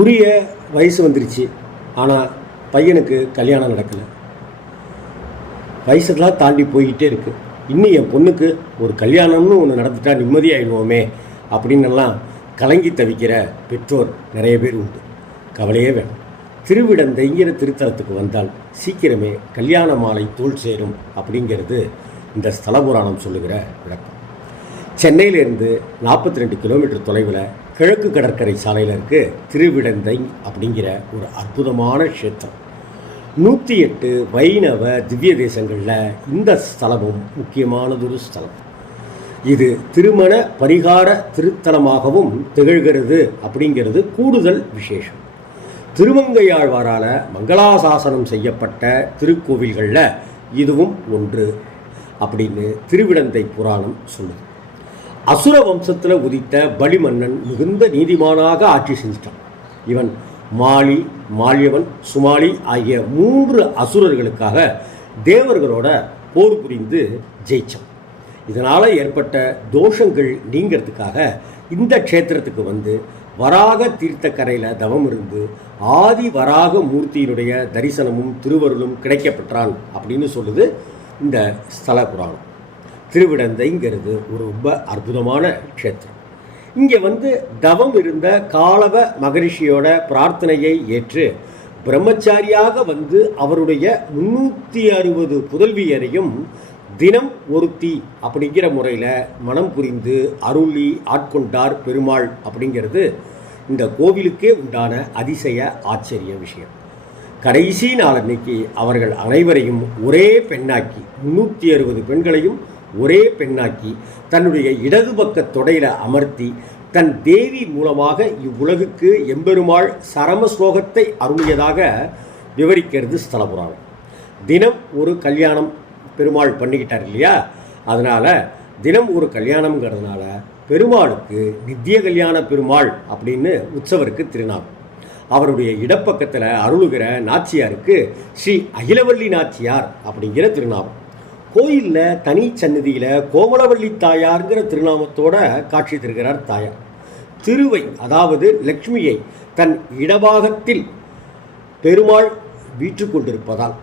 உரிய வயசு வந்துருச்சு. ஆனால் பையனுக்கு கல்யாணம் நடக்கலை. வயசுலாம் தாண்டி போய்கிட்டே இருக்குது இன்னும் என் பொண்ணுக்கு ஒரு கல்யாணம்னு ஒன்று நடந்துட்டா நிம்மதியாயிடுவோமே அப்படின்னெல்லாம் கலங்கி தவிக்கிற பெற்றோர் நிறைய பேர் உண்டு. கவலையே வேணும். திருவிடந்தைங்கிற திருத்தலத்துக்கு வந்தால் சீக்கிரமே கல்யாண மாலை தோல் சேரும் அப்படிங்கிறது இந்த ஸ்தல புராணம் சொல்லுகிற விளக்கம். சென்னையிலேருந்து நாற்பத்தி ரெண்டு கிலோமீட்டர் தொலைவில் கிழக்கு கடற்கரை சாலையில் இருக்கு திருவிடந்தை அப்படிங்கிற ஒரு அற்புதமான க்ஷேத்திரம். நூற்றி எட்டு வைணவ திவ்ய தேசங்களில் இந்த ஸ்தலமும் முக்கியமானதொரு ஸ்தலம். இது திருமண பரிகார திருத்தலமாகவும் திகழ்கிறது அப்படிங்கிறது கூடுதல் விசேஷம். திருமங்கையாழ்வாரால் மங்களாசாசனம் செய்யப்பட்ட திருக்கோவில்களில் இதுவும் ஒன்று அப்படின்னு திருவிடந்தை புராணம் சொல்லுது. அசுர வம்சத்தில் உதித்த பலிமன்னன் மிகுந்த நீதிமானாக ஆட்சி செஞ்சிட்டான். இவன் மாலி மாலியவன் சுமாலி ஆகிய மூன்று அசுரர்களுக்காக தேவர்களோட போர் புரிந்து ஜெயிச்சான். இதனால் ஏற்பட்ட தோஷங்கள் நீங்கிறதுக்காக இந்த க்ஷேத்திரத்துக்கு வந்து வராக தீர்த்த கரையில் தவம் இருந்து ஆதி வராக மூர்த்தியினுடைய தரிசனமும் திருவருளும் கிடைக்கப்பெற்றான் அப்படின்னு சொல்லுது இந்த ஸ்தல புராணம். திருவிடந்தைங்கிறது ஒரு ரொம்ப அற்புதமான க்ஷேத்திரம். இங்கே வந்து தவம் இருந்த காலவ மகரிஷியோட பிரார்த்தனையை ஏற்று பிரம்மச்சாரியாக வந்து அவருடைய முன்னூற்றி அறுபது புதல்வியரையும் தினம் ஒருத்தி அப்படிங்கிற முறையில் மனம் புரிந்து அருளி ஆட்கொண்டார் பெருமாள் அப்படிங்கிறது இந்த கோவிலுக்கே உண்டான அதிசய ஆச்சரிய விஷயம். கடைசி நாள் அன்னைக்கு அவர்கள் அனைவரையும் ஒரே பெண்ணாக்கி முன்னூற்றி அறுபது பெண்களையும் ஒரே பெண்ணாக்கி தன்னுடைய இடது பக்க தொடையில அமர்த்தி தன் தேவி மூலமாக இவ்வுலகுக்கு எம்பெருமாள் சரம ஸ்லோகத்தை அருளியதாக விவரிக்கிறது ஸ்தலபுராணம். தினம் ஒரு கல்யாணம் பெருமாள் பண்ணிக்கிட்டார் இல்லையா? அதனால் தினம் ஒரு கல்யாணம்ங்கிறதுனால பெருமாளுக்கு நித்திய கல்யாண பெருமாள் அப்படின்னு உற்சவருக்கு திருநாள். அவருடைய இடப்பக்கத்தில் அருளுகிற நாச்சியாருக்கு ஸ்ரீ அகிலவள்ளி நாச்சியார் அப்படிங்கிற திருநாமம் கோயிலில் தனி சந்நிதியில் கோமலவள்ளி தாயார்ங்கிற திருநாமத்தோட காட்சி தருகிறார் தாயார். திருவை அதாவது லக்ஷ்மியை தன் இடபாகத்தில் பெருமாள் வீற்று கொண்டிருப்பதால்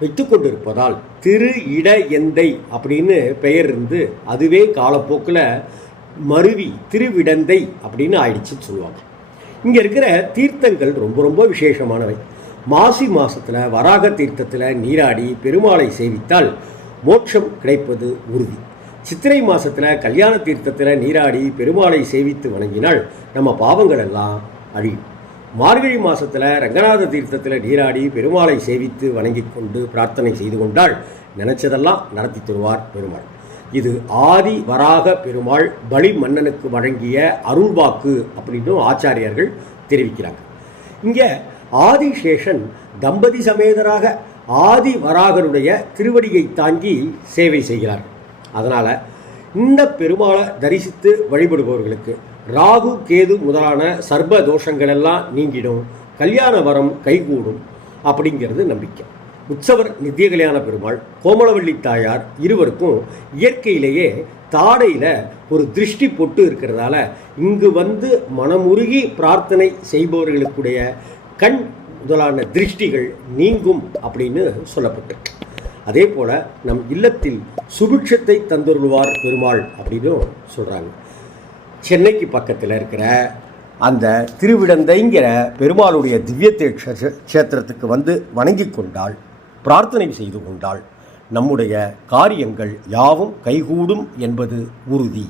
வைத்து கொண்டிருப்பதால் திரு இட எந்தை அப்படின்னு பெயர் இருந்து அதுவே காலப்போக்கில் மருவி திருவிடந்தை அப்படின்னு ஆயிடுச்சுன்னு சொல்லுவாங்க. இங்கே இருக்கிற தீர்த்தங்கள் ரொம்ப ரொம்ப விசேஷமானவை. மாசி மாதத்தில் வராக தீர்த்தத்தில் நீராடி பெருமாளை சேவித்தால் மோட்சம் கிடைப்பது உறுதி. சித்திரை மாதத்தில் கல்யாண தீர்த்தத்தில் நீராடி பெருமாளை சேவித்து வணங்கினால் நம்ம பாவங்கள் எல்லாம் அழியும். மார்கழி மாதத்தில் ரங்கநாத தீர்த்தத்தில் நீராடி பெருமாளை சேவித்து வணங்கிக் கொண்டு பிரார்த்தனை செய்து கொண்டால் நினைச்சதெல்லாம் நடத்தி தருவார் பெருமாள். இது ஆதி வராக பெருமாள் பலி மன்னனுக்கு வழங்கிய அருள்வாக்கு அப்படின்னும் ஆச்சாரியர்கள் தெரிவிக்கிறாங்க. இங்கே ஆதிசேஷன் தம்பதி சமேதராக ஆதி வராகருடைய திருவடியை தாங்கி சேவை செய்கிறார். அதனால் இந்த பெருமாளை தரிசித்து வழிபடுபவர்களுக்கு ராகு கேது முதலான சர்ப தோஷங்கள் எல்லாம் நீங்கிடும். கல்யாண வரம் கைகூடும் அப்படிங்கிறது நம்பிக்கை. உற்சவர் நித்திய கல்யாண பெருமாள் கோமலவள்ளி தாயார் இருவருக்கும் இயற்கையிலேயே தாடையில் ஒரு திருஷ்டி பொட்டு இருக்கிறதால இங்கு வந்து மனமுருகி பிரார்த்தனை செய்பவர்களுக்குடைய கண் முதலான திருஷ்டிகள் நீங்கும் அப்படின்னு சொல்லப்பட்டிருக்கு. அதே போல் நம் இல்லத்தில் சுபிக்ஷத்தை தந்துருள்வார் பெருமாள் அப்படின்னு சொல்கிறாங்க சென்னைக்கு பக்கத்தில் இருக்கிற அந்த திருவிடந்தைங்கிற பெருமாளுடைய திவ்ய க்ஷேத்திரத்துக்கு வந்து வணங்கி கொண்டால் பிரார்த்தனை செய்து கொண்டால் நம்முடைய காரியங்கள் யாவும் கைகூடும் என்பது உறுதி.